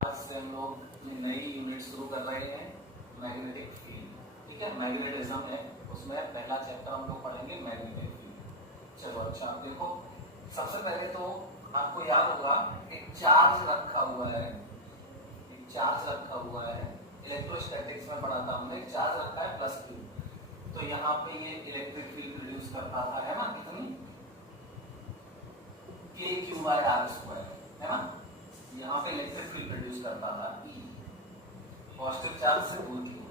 आज से हम लोग अपनी नई यूनिट शुरू कर रहे हैं मैग्नेटिक फील्ड। ठीक है, मैग्नेटिज्म है, उसमें पहला चैप्टर हम लोग पढ़ेंगे मैग्नेटिक फील्ड। चलो अच्छा, आप देखो, सबसे पहले तो आपको याद होगा एक चार्ज रखा हुआ है, एक चार्ज रखा हुआ है। इलेक्ट्रोस्टैटिक्स में पढ़ा था हमने, एक चार्ज रखा है प्लस क्यू, तो यहाँ पे ये इलेक्ट्रिक फील्ड प्रोड्यूस करता था, है ना, कितनी के क्यू बाय आर स्क्वायर, है ना। यहाँ पे इलेक्ट्रिक फील्ड प्रोड्यूस करता था ई, पॉजिटिव चार्ज से दूर की ओर।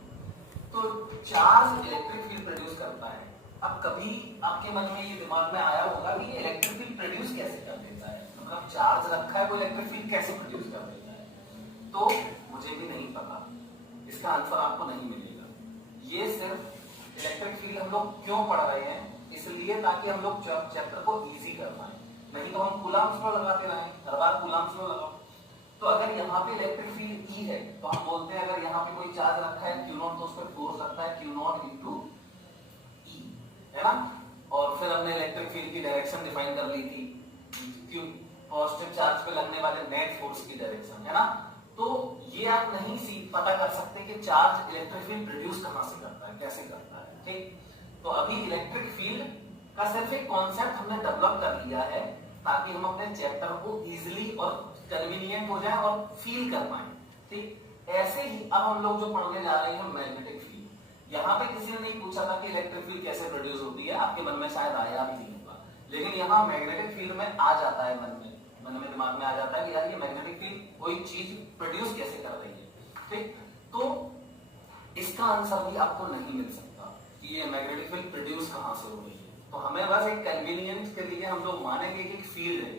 तो चार्ज इलेक्ट्रिक फील्ड प्रोड्यूस करता है। अब कभी आपके मन में ये दिमाग में आया होगा कि ये इलेक्ट्रिक फील्ड प्रोड्यूस कैसे कर देता है, मतलब चार्ज रखा है वो इलेक्ट्रिक फील्ड कैसे प्रोड्यूस कर देता है। तो मुझे भी नहीं पता, इसका आंसर आपको नहीं मिलेगा। ये सिर्फ इलेक्ट्रिक फील्ड हम लोग क्यों पढ़ रहे हैं, इसलिए ताकि हम लोग चैप्टर को इजी कर पाए, नहीं तो हम कूलम्स में लगाते रहें, हर बार कूलम्स में लगाओ। तो अगर यहाँ पे इलेक्ट्रिक फील्ड ई है तो हम बोलते हैं अगर यहाँ पे कोई चार्ज रखा है क्यू नॉट, तो उस पर फोर्स लगता है क्यू नॉट इंटू ई, है ना। और फिर हमने इलेक्ट्रिक फील्ड की डायरेक्शन डिफाइन कर ली थी, क्यू पॉजिटिव चार्ज पे लगने वाले नेट फोर्स की डायरेक्शन, है ना। तो ये आप नहीं पता कर सकते कि चार्ज इलेक्ट्रिक फील्ड प्रोड्यूस कहां से करता है, कैसे करता है। ठीक, तो अभी इलेक्ट्रिक फील्ड का सिर्फ एक कॉन्सेप्ट हमने डेवलप कर लिया है ताकि हम अपने चैप्टर को इजीली और कन्वीनियंट हो जाए और फील कर पाए। ठीक, ऐसे ही अब हम लोग जो पढ़ने जा रहे हैं मैग्नेटिक फील्ड। यहाँ पे किसी ने नहीं पूछा था कि इलेक्ट्रिक फील्ड कैसे प्रोड्यूस होती है, आपके मन में शायद आया भी नहीं होगा, लेकिन यहाँ मैग्नेटिक फील्ड में आ जाता है, मन में दिमाग में आ जाता है कि यार ये मैग्नेटिक फील्ड कोई चीज प्रोड्यूस कैसे कर रही है। ठीक, तो इसका आंसर भी आपको नहीं मिल सकता कि ये मैग्नेटिक फील्ड प्रोड्यूस कहां से हो रही है। तो हमें बस एक कन्वीनियंस के लिए हम लोग मानेंगे कि एक फील्ड है,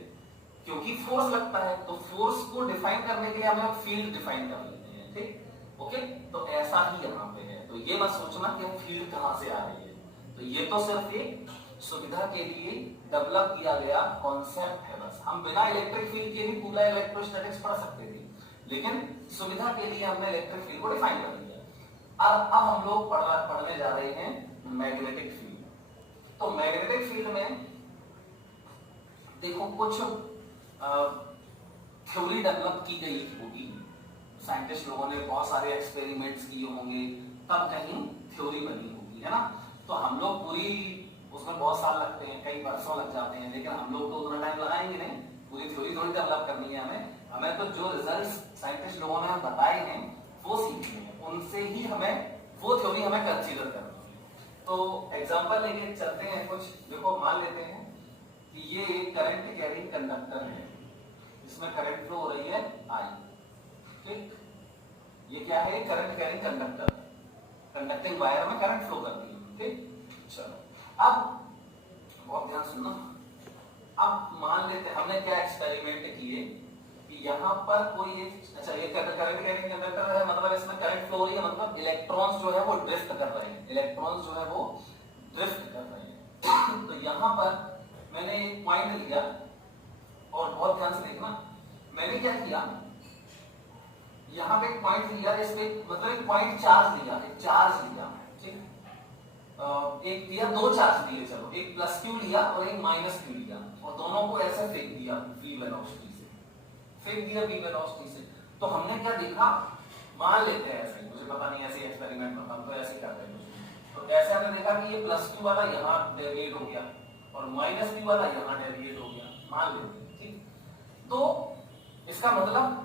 क्योंकि फोर्स लगता है तो फोर्स को डिफाइन करने के लिए हमें फील्ड डिफाइन कर लेते हैं। ठीक, ओके, तो ऐसा ही यहाँ पे है। तो ये मत सोचना कि फील्ड कहां से आ रही है, तो ये तो सिर्फ एक सुविधा के लिए डेवलप किया गया कॉन्सेप्ट है बस। हम बिना इलेक्ट्रिक फील्ड के भी पूरा इलेक्ट्रोस्टैटिक्स पढ़ सकते थे, लेकिन सुविधा के लिए हमने इलेक्ट्रिक फील्ड को डिफाइन कर दिया। अब हम लोग पढ़ने जा रहे हैं मैग्नेटिक फील्ड। तो मैग्नेटिक फील्ड में देखो कुछ थ्योरी डेवलप की गई होगी, साइंटिस्ट लोगों ने बहुत सारे एक्सपेरिमेंट्स किए होंगे, तब कहीं थ्योरी बनी होगी, है ना। तो हम लोग पूरी उसमें बहुत साल लगते हैं, कई वर्षों लग जाते हैं, लेकिन हम लोग तो उतना टाइम लगाएंगे नहीं, पूरी थ्योरी थोड़ी डेवलप करनी है हमें तो जो रिजल्ट्स साइंटिस्ट लोगों ने बताए हैं वो सीखने हैं, उनसे ही हमें वो थ्योरी हमें कंसीडर करनी है। तो एग्जांपल लेके चलते हैं कुछ। देखो, मान लेते हैं कि ये एक करंट कैरिंग कंडक्टर है, इसमें करंट फ्लो हो रही है आई। ठीक, ये क्या है, current carrying conductor, conducting wire में करंट फ्लो करती है। ठीक, चलो अब बहुत ध्यान सुनना। अब मान लेते हैं हमने क्या एक्सपेरिमेंट किए कि यहाँ पर कोई एक, अच्छा ये करंट कैरिंग कंडक्टर है, मतलब इसमें करंट फ्लो हो रही है, मतलब इलेक्ट्रॉन्स जो है वो ड्रिफ्ट कर रहे हैं, इलेक्ट्रॉन्स जो है वो ड्रिफ्ट कर रहे हैं। तो यहाँ पर मैंने एक पॉइंट लिया और बहुत ध्यान से देखना, मैंने क्या किया, यहाँ पे एक पॉइंट लिया, इसमें मतलब एक पॉइंट चार्ज लिया, एक चार्ज लिया। ठीक, एक दिया, दो चार्ज दिए, चलो एक प्लस क्यू लिया और एक माइनस क्यू लिया, और दोनों को ऐसे फेंक दिया v वेलोसिटी से, फेंक दिया v वेलोसिटी से। तो हमने क्या देखा, मान लेते हैं ऐसे, मुझे पता नहीं ऐसे एक्सपेरिमेंट में हम तो ऐसे करते हैं। तो ऐसे हमने देखा कि ये प्लस क्यू वाला यहाँ डेविएट हो गया और माइनस क्यू वाला यहाँ डेविएट हो गया, मान लेते हैं। ठीक, तो इसका मतलब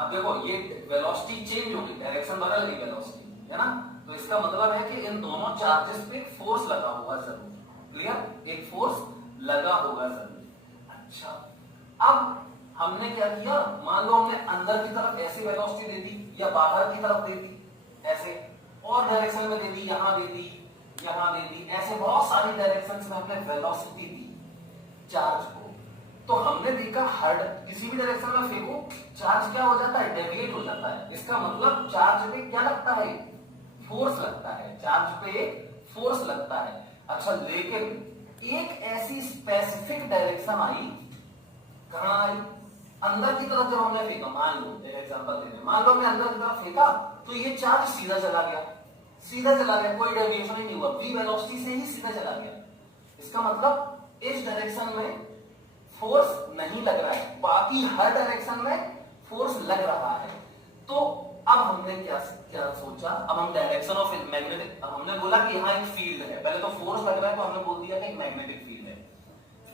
अब देखो ये वेलोसिटी चेंज होगी, डायरेक्शन बदल गई वेलोसिटी, है ना। तो इसका मतलब है कि इन दोनों चार्जेस पे फोर्स लगा होगा जरूर, क्लियर, एक फोर्स लगा होगा जरूर। अच्छा, अब हमने क्या किया, मान लो हमने अंदर की तरफ ऐसी वेलोसिटी दे दी या बाहर की तरफ दे दी, ऐसे और डायरेक्शन में दे दी, यहां दे दी, यहां दे दी, ऐसे बहुत सारी डायरेक्शंस में हमने वेलोसिटी दी चार्ज को। तो हमने देखा हर किसी भी डायरेक्शन में फेंको, चार्ज क्या हो जाता है, डेविएट हो जाता है। इसका मतलब चार्ज पे क्या लगता है, फोर्स लगता है, चार्ज पे फोर्स लगता है। अच्छा, लेकिन एक ऐसी स्पेसिफिक डायरेक्शन आई, कहां आई, अंदर की तरफ जब हमने फेंका, मान लो एक एग्जांपल देते हैं, मान लो हमने अंदर की तरफ फेंका तो ये चार्ज सीधा चला गया, सीधा चला गया, कोई डेविएशन ही नहीं हुआ, v वेलोसिटी से ही सीधा चला गया। इसका मतलब इस डायरेक्शन में फोर्स नहीं लग रहा है, बाकी हर डायरेक्शन में फोर्स लग रहा है। तो अब हमने क्या क्या सोचा, अब हम डायरेक्शन ऑफ मैग्नेटिक, अब हमने बोला कि यहाँ एक फील्ड है, पहले तो फोर्स लग रहा है तो हमने बोल दिया कि एक मैग्नेटिक फील्ड है,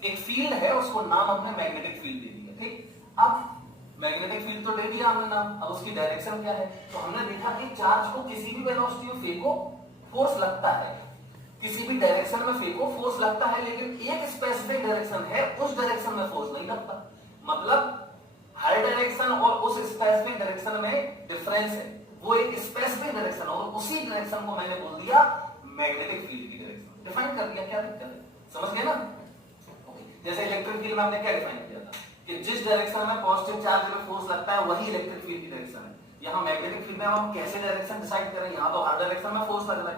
एक फील्ड है उसको नाम हमने मैग्नेटिक फील्ड दे दिया। ठीक, अब मैग्नेटिक फील्ड तो दे दिया हमने नाम, अब उसकी डायरेक्शन क्या है, तो हमने देखा कि चार्ज को किसी भी वेलोसिटी में फेंको फोर्स लगता है, किसी भी डायरेक्शन में फेंको फोर्स लगता है, लेकिन एक स्पेसिफिक डायरेक्शन है उस डायरेक्शन में फोर्स नहीं लगता। मतलब हर डायरेक्शन और उस स्पेसिफिक डायरेक्शन में डिफरेंस है, वो एक स्पेसिफिक डायरेक्शन और उसी डायरेक्शन को मैंने बोल दिया मैग्नेटिक फील्ड की डायरेक्शन, डिफाइन कर दिया। क्या दिक्कत है, समझ गए ना? जैसे इलेक्ट्रिक फील्ड में हमने क्या डिफाइन किया था कि जिस डायरेक्शन में पॉजिटिव चार्ज में फोर्स लगता है वही इलेक्ट्रिक फील्ड की डायरेक्शन है। यहाँ मैग्नेटिक फील्ड में हम कैसे डायरेक्शन डिसाइड करें, यहाँ तो हर डायरेक्शन में फोर्स लग रहा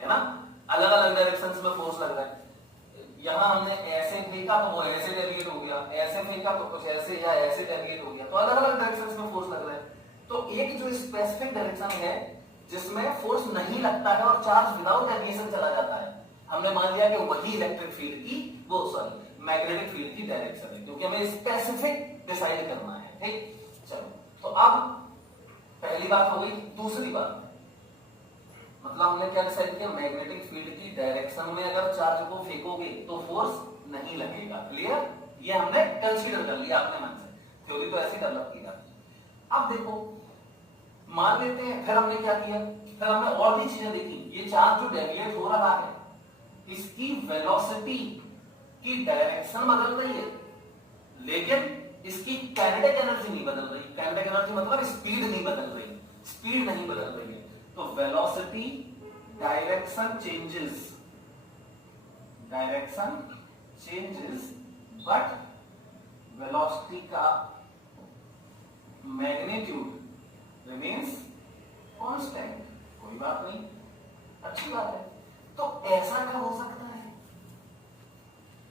है ना, अलग अलग डायरेक्शंस में फोर्स लग रहा है। यहाँ हमने ऐसे फेंका तो वो ऐसे डेविएट हो गया, ऐसे फेंका तो कुछ ऐसे या ऐसे डेविएट हो गया, तो अलग अलग डायरेक्शंस में फोर्स लग रहा है। तो एक जो स्पेसिफिक डायरेक्शन है जिसमें फोर्स नहीं लगता है और चार्ज विदाउट डेविएशन चला जाता है, हमने मान लिया कि वही इलेक्ट्रिक फील्ड की वो सॉरी मैग्नेटिक फील्ड की डायरेक्शन है, क्योंकि हमें स्पेसिफिक डिसाइड करना है। ठीक, चलो तो अब पहली बात हो गई। दूसरी बात मतलब हमने क्या डिसाइड किया, मैग्नेटिक फील्ड की डायरेक्शन में अगर चार्ज को फेंकोगे तो फोर्स नहीं लगेगा। क्लियर, ये हमने कंसीडर कर लिया अपने मन से, थ्योरी तो ऐसी डेवलप की जाती है। अब देखो मान लेते हैं, फिर हमने क्या किया, फिर हमने और भी चीजें देखी। ये चार्ज जो डेविएट हो रहा है इसकी वेलोसिटी की डायरेक्शन बदल रही है, लेकिन इसकी काइनेटिक एनर्जी नहीं बदल रही। काइनेटिक एनर्जी मतलब स्पीड नहीं बदल रही, स्पीड नहीं बदल रही है। तो velocity direction changes, direction changes but velocity का मैग्नीट्यूड रिमेन्स कांस्टेंट। कोई बात नहीं, अच्छी बात है। तो ऐसा क्या हो सकता है,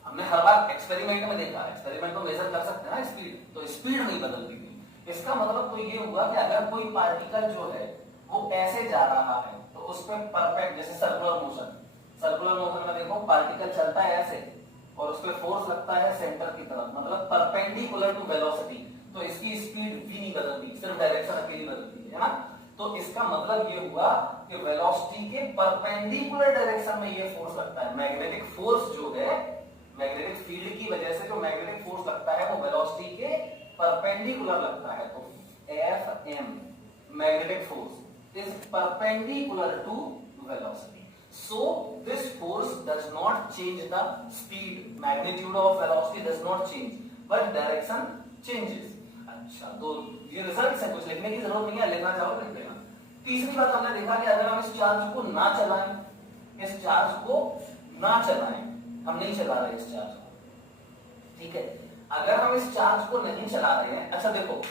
हमने हर बार एक्सपेरिमेंट में देखा, एक्सपेरिमेंट को मेजर कर सकते हैं ना स्पीड, तो स्पीड नहीं बदलती थी। इसका मतलब तो ये हुआ कि अगर कोई पार्टिकल जो है वो ऐसे जा रहा है तो उस पर परफेक्ट, जैसे सर्कुलर मोशन, सर्कुलर मोशन में देखो पार्टिकल चलता है ऐसे और उस पर फोर्स लगता है सेंटर की तरफ, मतलब परपेंडिकुलर टू वेलोसिटी, तो इसकी स्पीड भी नहीं बदलती, सिर्फ डायरेक्शन अकेली बदलती है ना। तो इसका मतलब ये हुआ कि वेलोसिटी के परपेंडिकुलर डायरेक्शन में ये फोर्स लगता है। मैग्नेटिक फोर्स जो है, मैग्नेटिक फील्ड की वजह से जो मैग्नेटिक फोर्स लगता है वो वेलोसिटी के परपेंडिकुलर लगता है। तो Fm magnetic force is perpendicular to velocity, so this force does not change the speed, magnitude of velocity does not change but direction changes। अच्छा, तो ये रिजल्ट है, कुछ लिखने की जरूरत नहीं है, लिखना चाहो तो लिख देना। तीसरी बात हमने देखा कि अगर हम इस चार्ज को ना चलाएं, इस चार्ज को ना चलाएं, हम नहीं चला रहे इस चार्ज को, ठीक है, अगर हम इस चार्ज को नहीं चला रहे हैं। अच्छा देखो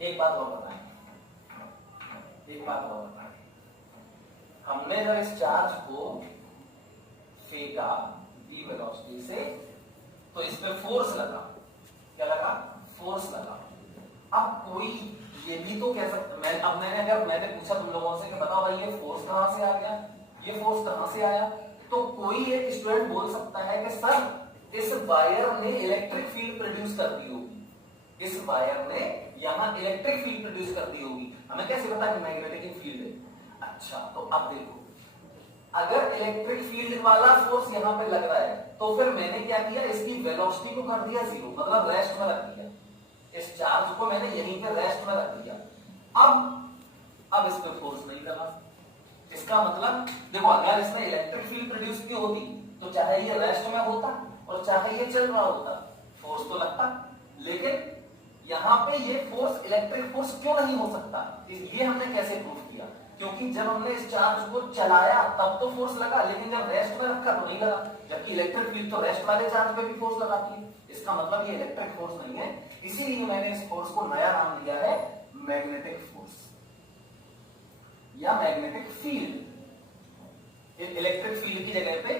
एक बात और बताएं, एक बात और बताएं, हमने जब इस चार्ज को फेंका v वेलोसिटी से तो इस पे फोर्स लगा, क्या लगा, फोर्स लगा। अब कोई ये भी तो कह सकता, मैं अब मैंने पूछा तुम लोगों से कि बताओ भाई ये फोर्स कहां से आ गया, ये फोर्स कहां से आया, तो कोई एक स्टूडेंट बोल सकता है कि सर इस वायर ने इलेक्ट्रिक फील्ड प्रोड्यूस कर दी होगी, इस वायर ने यहां इलेक्ट्रिक फील्ड प्रोड्यूस कर दी होगी, हमें कैसे पता कि मैग्नेटिक फील्ड है। अच्छा, तो अब देखो अगर इलेक्ट्रिक फील्ड वाला फोर्स यहां पे लग रहा है तो फिर मैंने क्या किया, इसकी वेलोसिटी को कर दिया जीरो, मतलब रेस्ट में रख दिया, इस चार्ज को मैंने यहीं पे रेस्ट में रख दिया। अब इस पे फोर्स नहीं लगा, इसका मतलब देखो अगर इसने इलेक्ट्रिक फील्ड प्रोड्यूस की होती तो चाहे ये रेस्ट में होता और चाहे ये चल रहा होता, फोर्स तो लगता, लेकिन यहां पे ये फोर्स इलेक्ट्रिक फोर्स क्यों नहीं हो सकता, ये हमने कैसे प्रूव किया, क्योंकि जब हमने इस चार्ज को चलाया तब तो फोर्स लगा, लेकिन जब रेस्ट में रखा तो नहीं लगा, जबकि इलेक्ट्रिक फील्ड तो रेस्ट वाले चार्ज पे भी फोर्स लगाती है। इसका मतलब ये इलेक्ट्रिक फोर्स नहीं है, इसीलिए मैंने इस फोर्स को नया नाम दिया है मैग्नेटिक फोर्स या मैग्नेटिक फील्ड। इलेक्ट्रिक फील्ड की जगह पे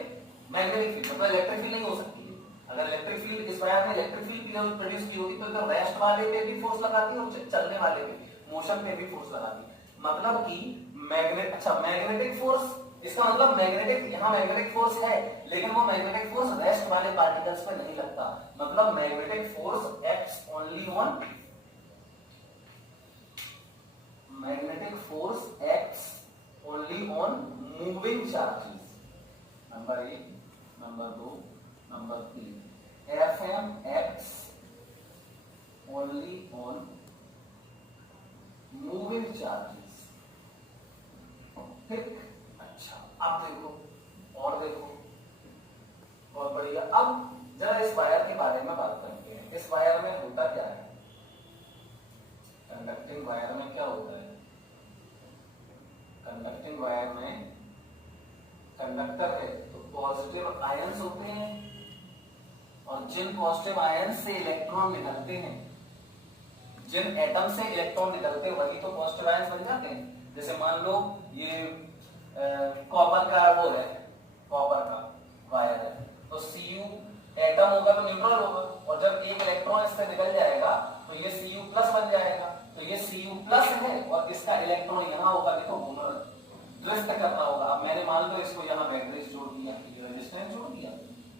मैग्नेटिक फील्ड, मतलब इलेक्ट्रिक फील्ड नहीं हो सकती है। अगर इलेक्ट्रिक फील्ड इस वायर में इलेक्ट्रिक फील्ड प्रोड्यूस की होती तो रेस्ट वाले पे भी फोर्स लगाती और चलने वाले पे, मोशन पे भी फोर्स लगाती, मतलब कि मैग्नेट, अच्छा मैग्नेटिक फोर्स, इसका मतलब मैग्नेटिक, यहां मैग्नेटिक फोर्स है लेकिन वो मैग्नेटिक फोर्स रेस्ट वाले पार्टिकल्स पे नहीं लगता, मतलब magnetic force acts only on force acts only on moving charges. Number 1, number 2, number 3, Fm acts only on moving charges. ठीक, अच्छा अब देखो और देखो, बहुत बढ़िया। अब जरा इस वायर के बारे में बात करते हैं। इस वायर में होता क्या है? कंडक्टिंग वायर में क्या होता है? कंडक्टिंग वायर में कंडक्टर है तो पॉजिटिव आयंस होते हैं, और जिन पॉजिटिव आयंस से इलेक्ट्रॉन निकलते हैं, जिन एटम से इलेक्ट्रॉन निकलते हैं वही तो पॉजिटिव आयंस बन जाते हैं। जैसे मान लो ये कॉपर का वो है, कॉपर का वायर है, तो Cu एटम होगा तो न्यूट्रल होगा, और जब एक इलेक्ट्रॉन इससे निकल जाएगा तो ये Cu प्लस बन जाएगा। तो ये Cu प्लस है और इसका इलेक्ट्रॉन यहाँ होगा, देखो घूम ड्रिफ्ट कर रहा होगा। अब मैंने मान लो इसको यहाँ बैटरी जोड़ दिया, ये रेजिस्टेंस जोड़ दिया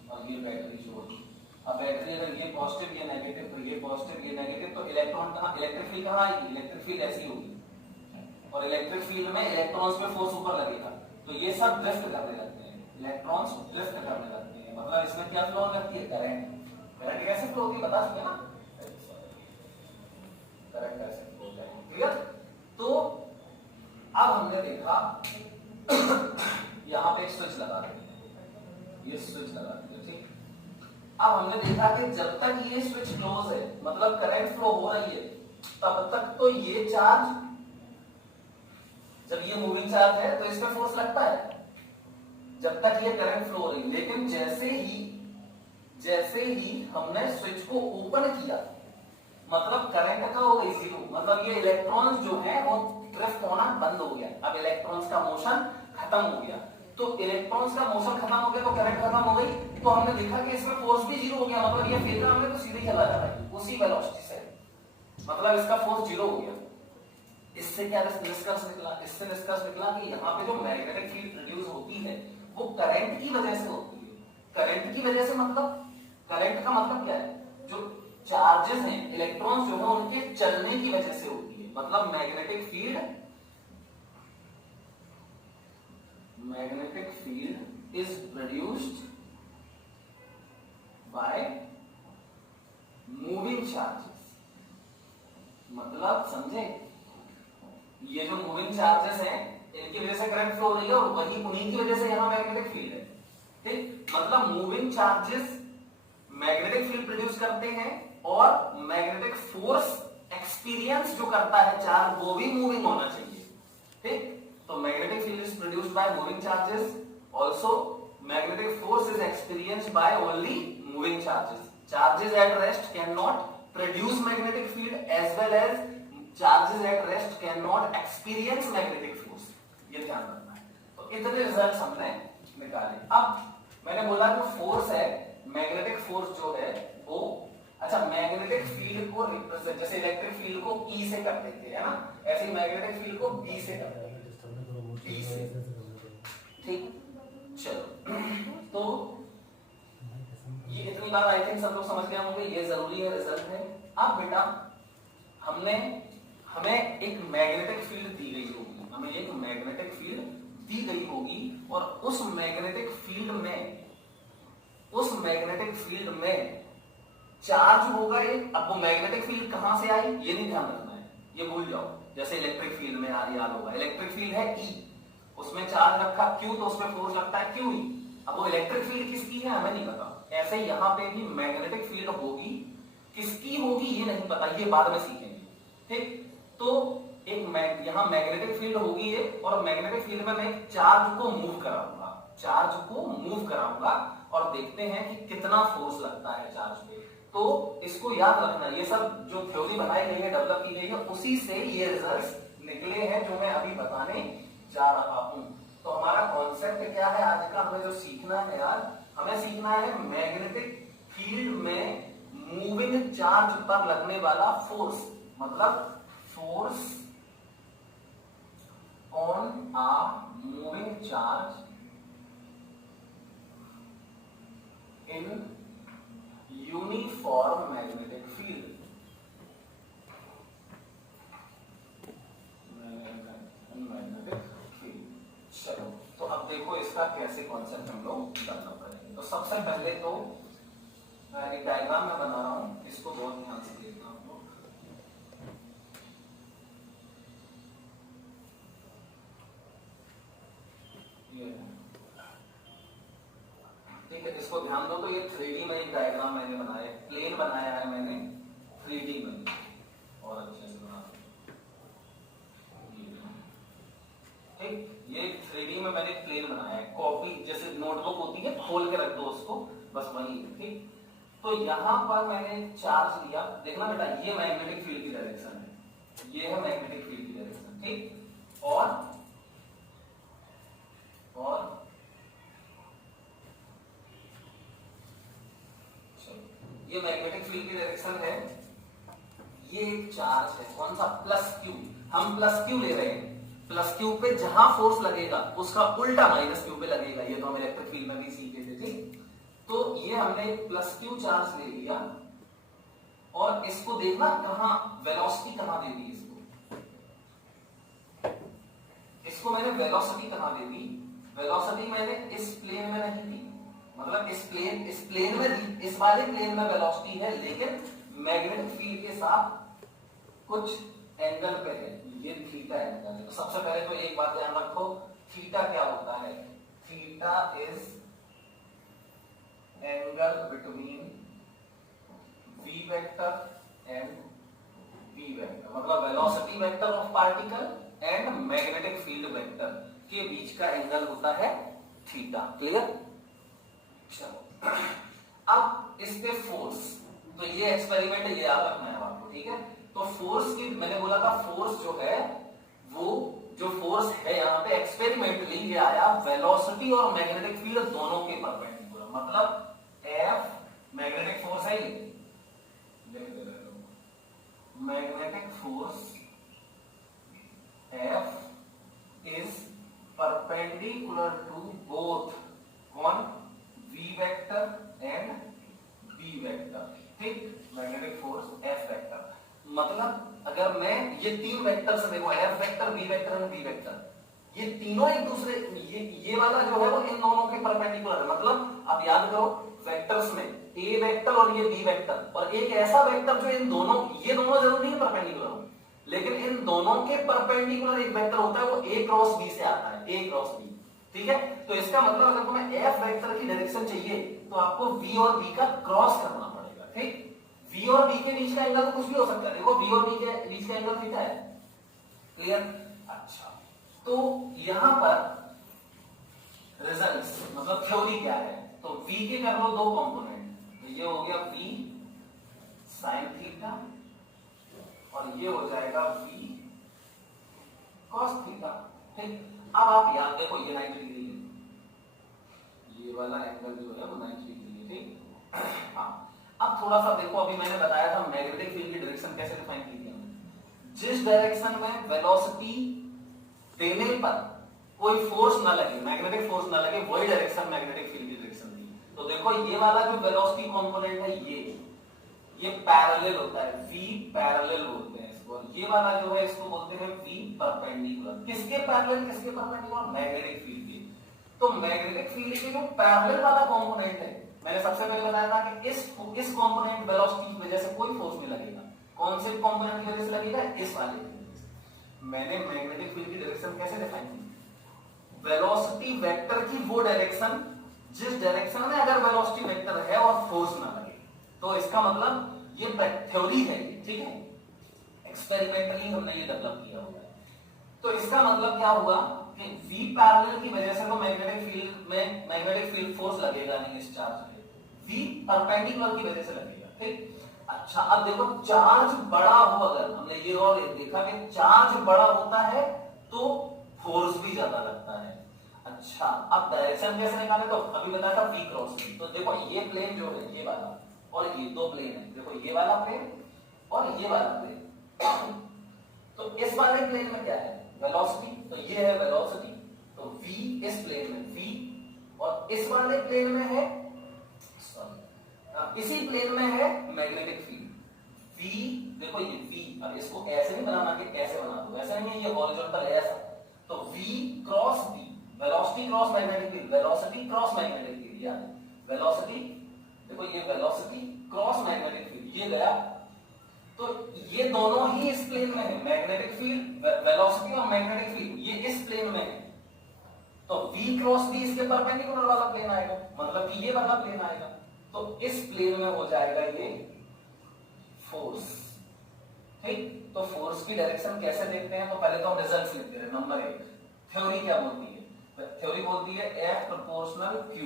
और ये बैटरी जोड़ दी। अब बैटरी अगर ये पॉजिटिव ये नेगेटिव, तो ये पॉजिटिव ये नेगेटिव, तो इलेक्ट्रॉन कहाँ, इलेक्ट्रिक फील्ड कहाँ आएगी? इलेक्ट्रिक फील्ड ऐसी होगी, और इलेक्ट्रिक फील्ड में इलेक्ट्रॉन्स पे फोर्स ऊपर लगेगा, तो ये सब ड्रिफ्ट करने लगते हैं, इलेक्ट्रॉन्स ड्रिफ्ट करने लगते हैं। मतलब इसमें क्या फ्लो लगती है? करंट। करंट कैसे फ्लो होती है बता सकते ना? करंट कैसे फ्लो होता है, क्लियर? तो अब हमने देखा यहाँ पे स्विच लगा देंगे, ये स्विच लगा देंगे, ठीक। अब हमने देखा कि जब तक ये स्विच क्लोज है, मतलब करंट फ्लो हो रही है, तब तक तो ये चार्ज, जब ये मूविंग चार्ज है तो इस पे फोर्स लगता है जब तक ये करंट फ्लो हो रही है। लेकिन जैसे ही हमने स्विच को ओपन किया, मतलब करंट का हो गई जीरो, मतलब ये इलेक्ट्रॉन्स जो है वो ड्रिफ्ट होना बंद हो गया। अब इलेक्ट्रॉन्स का मोशन खत्म हो गया, तो इलेक्ट्रॉन्स का मोशन खत्म हो गया तो करंट खत्म हो गई, तो हमने देखा कि इसमें फोर्स भी जीरो हो गया, मतलब ये फेजर हमने तो सीधे चला जा रहा है उसी वेलोसिटी से, मतलब इसका फोर्स जीरो हो गया। इससे क्या निष्कर्ष निकला? इससे निष्कर्ष निकला कि यहाँ पे जो मैग्नेटिक फील्ड प्रोड्यूस होती है वो करंट की वजह से होती है। करंट की वजह से मतलब, करंट का मतलब क्या है? जो चार्जेस हैं, इलेक्ट्रॉन्स जो है उनके चलने की वजह से होती है। मतलब magnetic field is produced by moving charges. मतलब समझे, ये जो मूविंग चार्जेस हैं इनकी वजह से करंट फ्लो हो रही है, और वही उन्हीं की वजह से यहाँ मैग्नेटिक फील्ड है, ठीक। मतलब moving charges magnetic field produce करते हैं, और मैग्नेटिक फोर्स एक्सपीरियंस जो करता है चार्ज वो भी मूविंग होना चाहिए, ठीक। तो magnetic field is produced by moving charges, also magnetic force is experienced by only moving charges. Charges at rest can not produce magnetic field as well as charges at rest can not experience magnetic force, ये ध्यान रखना है। तो इतने result हमने निकाले। अब मैंने बोला कि फोर्स है, मैग्नेटिक फोर्स जो है वो, अच्छा मैग्नेटिक फील्ड को रिप्रेजेंट, जैसे इलेक्ट्रिक फील्ड को E से कर देते हैं ना, ऐसे ही मैग्नेटिक फील्ड को B से करते हैं, B से, ठीक। चलो तो ये इतनी बात आई थिंक सब लोग समझ गए होंगे, ये जरूरी है, रिजल्ट है। अब बेटा हमें एक मैग्नेटिक फील्ड दी गई होगी, हमें एक मैग्नेटिक फील्ड दी गई होगी, और उस मैग्नेटिक फील्ड में चार्ज होगा एक। अब वो मैग्नेटिक फील्ड कहां से आई ये नहीं ध्यान रखना है, ये भूल जाओ। जैसे इलेक्ट्रिक फील्ड में याद होगा, इलेक्ट्रिक फील्ड है E, उसमें चार्ज रखा Q, तो उसमें फोर्स लगता है QE। अब वो इलेक्ट्रिक फील्ड किसकी है हमें नहीं पता, ऐसे यहाँ पे भी मैग्नेटिक फील्ड होगी, किसकी होगी ये नहीं पता, ये बाद में सीखेंगे, ठीक। तो एक यहाँ मैग्नेटिक फील्ड होगी ये, और मैग्नेटिक फील्ड में मैं चार्ज को मूव कराऊंगा, और देखते हैं कि कितना फोर्स लगता है चार्ज पे। तो इसको याद रखना, ये सब जो थ्योरी बनाई गई है, डेवलप की गई है, उसी से ये रिजल्ट्स निकले हैं जो मैं अभी बताने जा रहा हूं। तो हमारा कॉन्सेप्ट क्या है आज का, हमें जो सीखना है यार, हमें सीखना है मैग्नेटिक फील्ड में मूविंग चार्ज पर लगने वाला फोर्स, मतलब force on a moving charge in uniform magnetic field. इसका कैसे कॉन्सेप्ट हम लोग डेवलप करेंगे। तो सबसे पहले तो एक डायग्राम मैं बना रहा हूं, इसको बहुत ध्यान से देखना हम लोग। ठीक है, इसको ध्यान दो। तो ये 3D में एक डायग्राम मैंने बनाया है, प्लेन बनाया है मैंने 3D में, और अच्छे से बना। ठीक, ये 3D में मैंने प्लेन बनाया है, कॉपी जैसे नोटबुक होती है, खोल के रख दो उसको, बस वही है। ठीक, तो यहां पर मैंने चार्ज लिया, देखना बेटा ये मैग्नेटिक फील्ड की डायरेक्शन है, ये है मैग्नेटिक फील्ड की डायरेक्शन। ठीक, और ये मैग्नेटिक फील्ड की डायरेक्शन है, ये एक चार्ज है, कौन सा, प्लस क्यू। हम प्लस क्यू ले रहे हैं, प्लस क्यू पे जहां फोर्स लगेगा उसका उल्टा माइनस क्यू पे लगेगा, ये तो हम इलेक्ट्रिक फील्ड में भी सीखे थे। ठीक, तो ये हमने प्लस क्यू चार्ज ले लिया, और इसको देखना कहां वेलोसिटी कहां दे दी, इसको मैंने वेलोसिटी कहां दे दी, वेलोसिटी मैंने इस प्लेन में नहीं दी, मतलब इस प्लेन में दी, इस वाले प्लेन में वेलोसिटी है, लेकिन मैग्नेटिक फील्ड के साथ कुछ एंगल पे है, ये थीटा एंगल है। तो सबसे पहले तो एक बात ध्यान रखो, थीटा क्या होता है, theta is angle between v vector and v vector, मतलब velocity vector of particle and magnetic field vector के बीच का एंगल होता है थीटा। क्लियर? चलो, अब इस पे फोर्स, तो ये एक्सपेरिमेंट ये याद रखना है आपको। ठीक है, तो फोर्स की मैंने बोला था, फोर्स जो है वो जो फोर्स है यहाँ पे एक्सपेरिमेंटली ये आया वेलोसिटी और मैग्नेटिक फील्ड दोनों के परपेंडिकुलर, मतलब F मैग्नेटिक फोर्स है, ये magnetic force F is perpendicular to both कौन, V vector and B vector. ठीक, मैग्नेटिक फोर्स F वेक्टर, मतलब अगर मैं ये तीन वेक्टर से देखो, F vector, B vector and B vector, ये तीनों एक दूसरे, ये वाला जो है वो इन दोनों के परपेंडिकुलर है। मतलब आप याद करो वेक्टर्स में A वेक्टर और ये B वेक्टर, और एक ऐसा वेक्टर जो इन दोनों, ये दोनों जरूरी नहीं है परपेंडिकुलर हो, लेकिन इन दोनों के परपेंडिकुलर एक वेक्टर होता है, वो A क्रॉस B से आता है, A क्रॉस B। ठीक है, तो इसका मतलब अगर तुम्हें F वेक्टर की डायरेक्शन चाहिए तो आपको V और B का क्रॉस करना पड़ेगा। ठीक, V और B के बीच का एंगल तो कुछ भी हो सकता है, देखो V और B के बीच का एंगल थीटा है। क्लियर? अच्छा, तो यहां पर रिजल्ट्स मतलब थ्योरी क्या है, तो V के कर लो दो कंपोनेंट, तो ये हो गया V sin थीटा, और ये हो जाएगा V cos थीटा। ठीक, अब आप याद देखो ये 90 डिग्री है, ये वाला एंगल जो है वो 90 डिग्री है। ठीक, हाँ, अब थोड़ा सा देखो, अभी मैंने बताया था मैग्नेटिक फील्ड की डायरेक्शन कैसे डिफाइन की थी हमने, जिस डायरेक्शन में वेलोसिटी देने पर कोई फोर्स ना लगे, मैग्नेटिक फोर्स ना लगे, वही डायरेक्शन मैग्नेटिक फील्ड की डायरेक्शन थी। तो देखो ये वाला जो वेलोसिटी कंपोनेंट है ये पैरेलल होता है, V पैरेलल बोलते हैं इसको, और ये वाला जो है इसको बोलते हैं V परपेंडिकुलर। किसके पैरेलल, किसके परपेंडिकुलर, मैग्नेटिक फील्ड के। तो मैग्नेटिक फील्ड के जो पैरेलल वाला कंपोनेंट है, मैंने सबसे पहले बताया था कि इस कंपोनेंट वेलोसिटी की वजह से कोई फोर्स नहीं लगेगा, कौन से कंपोनेंट की वजह से लगेगा, इस वाले की वजह से। मैंने मैग्नेटिक फील्ड की डायरेक्शन कैसे डिफाइन की, वेलोसिटी वेक्टर की वो डायरेक्शन जिस डायरेक्शन में अगर वेलोसिटी वेक्टर है और फोर्स ना लगे, तो इसका मतलब ये थ्योरी है। ठीक है, एक्सपेरिमेंटली हमने ये डेवलप किया हुआ है। तो इसका मतलब क्या हुआ कि V पैरेलल की वजह से तो मैग्नेटिक फील्ड फोर्स लगेगा नहीं इस चार्ज पे, V परपेंडिकुलर की वजह से लगेगा। ठीक, अच्छा, अब देखो चार्ज बड़ा हो, अगर हमने ये और देखा कि चार्ज बड़ा होता है तो फोर्स भी ज्यादा लगता है। अच्छा, अब डायरेक्शन कैसे निकाले, तो अभी बताया था V क्रॉस B। तो देखो ये प्लेन जो है ये वाला, और ये दो प्लेन है, देखो ये वाला प्लेन और ये वाला प्लेन। तो इस वाले प्लेन में क्या है, वेलोसिटी, तो ये है वेलोसिटी, तो V इस प्लेन में V, और इस वाले प्लेन में है, इसी प्लेन में है मैग्नेटिक फील्ड V। देखो ये V, अब इसको ऐसे नहीं बनाना कि ऐसे बना दो, ऐसा नहीं है, ये हॉरिजॉन्टल है ऐसा, तो V cross B, velocity cross magnetic field, velocity cross magnetic field, याद है वेलोसिटी, देखो ये वेलोसिटी क्रॉस मैग्नेटिक फील्ड, ये गया तो ये दोनों ही इस प्लेन में है, मैग्नेटिक फील्ड, वेलोसिटी और मैग्नेटिक फील्ड ये इस प्लेन में है, तो v क्रॉस b इसके परपेंडिकुलर वाला प्लेन आएगा, मतलब कि ये वाला प्लेन आएगा, तो इस प्लेन में हो जाएगा ये फोर्स। ठीक, तो फोर्स की डायरेक्शन कैसे देखते हैं, तो पहले तो हम रिजल्ट लिखते हैं। नंबर 1 थ्योरी क्या बोलती है, थ्योरी बोलती है F प्रोपोर्शनल Q,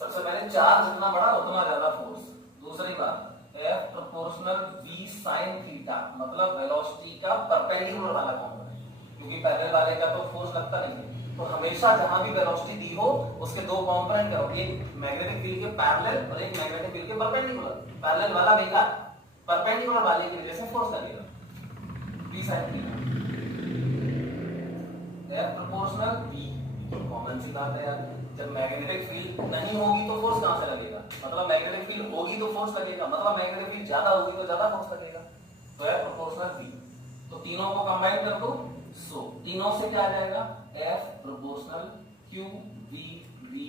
सबसे पहले चार्ज जितना बड़ा उतना ज्यादा फोर्स। दूसरी बात F proportional V sin theta, मतलब वेलोसिटी का परपेंडिकुलर वाला कॉम्पोनेंट, क्योंकि पहले वाले का तो फोर्स लगता नहीं है, तो हमेशा जहां भी वेलोसिटी दी हो उसके दो कॉम्पोनेंट करो, एक मैग्नेटिक फील्ड के पैरेलल और एक मैग्नेटिक फील्ड के परपेंडिकुलर। पैरेलल वाला बेकार, परपेंडिकुलर वाले की वजह से फोर्स लगेगा V sin theta. F proportional V, तो कॉमन सी बात है यार, जब मैग्नेटिक फील्ड नहीं होगी तो फोर्स कहां से लगेगा, मतलब मैग्नेटिक फील्ड होगी तो फोर्स लगेगा, मतलब मैग्नेटिक फील्ड ज्यादा होगी तो ज्यादा फोर्स लगेगा, तो F प्रोपोर्शनल V। तो तीनों को कंबाइन कर दो, सो तीनों से क्या आ जाएगा, F proportional Q V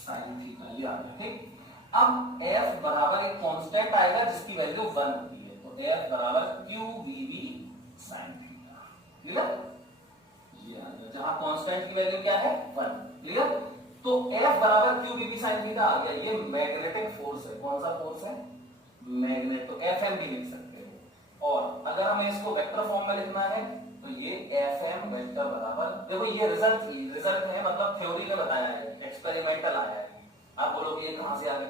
sin theta, ये आ गया। ठीक, अब F बराबर एक कांस्टेंट आएगा जिसकी वैल्यू 1 होती है, तो F बराबर QVV sin थीटा, क्लियर, ये आ गया, जहां कांस्टेंट की वैल्यू क्या है 1, क्लियर। तो F बराबर QVV sin थीटा आ गया, ये मैग्नेटिक फोर्स है, कौन सा फोर्स है, मैग्नेट, तो Fm भी लिख सकते हो, और अगर हमें इसको वेक्टर फॉर्म में लिखना है तो ये Fm वेक्टर बराबर, देखो ये रिजल्ट है, मतलब थ्योरी में बताया है, एक्सपेरिमेंटल आया है, आप बोलोगे ये कहां से आ गया,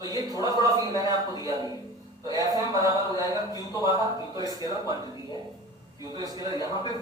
तो ये थोड़ा थोड़ा फील मैंने आपको दिया भी है। तो Fm बराबर हो जाएगा Q तो बाहर, Q तो स्केलर क्वांटिटी है, Q तो स्केलर, यहाँ पे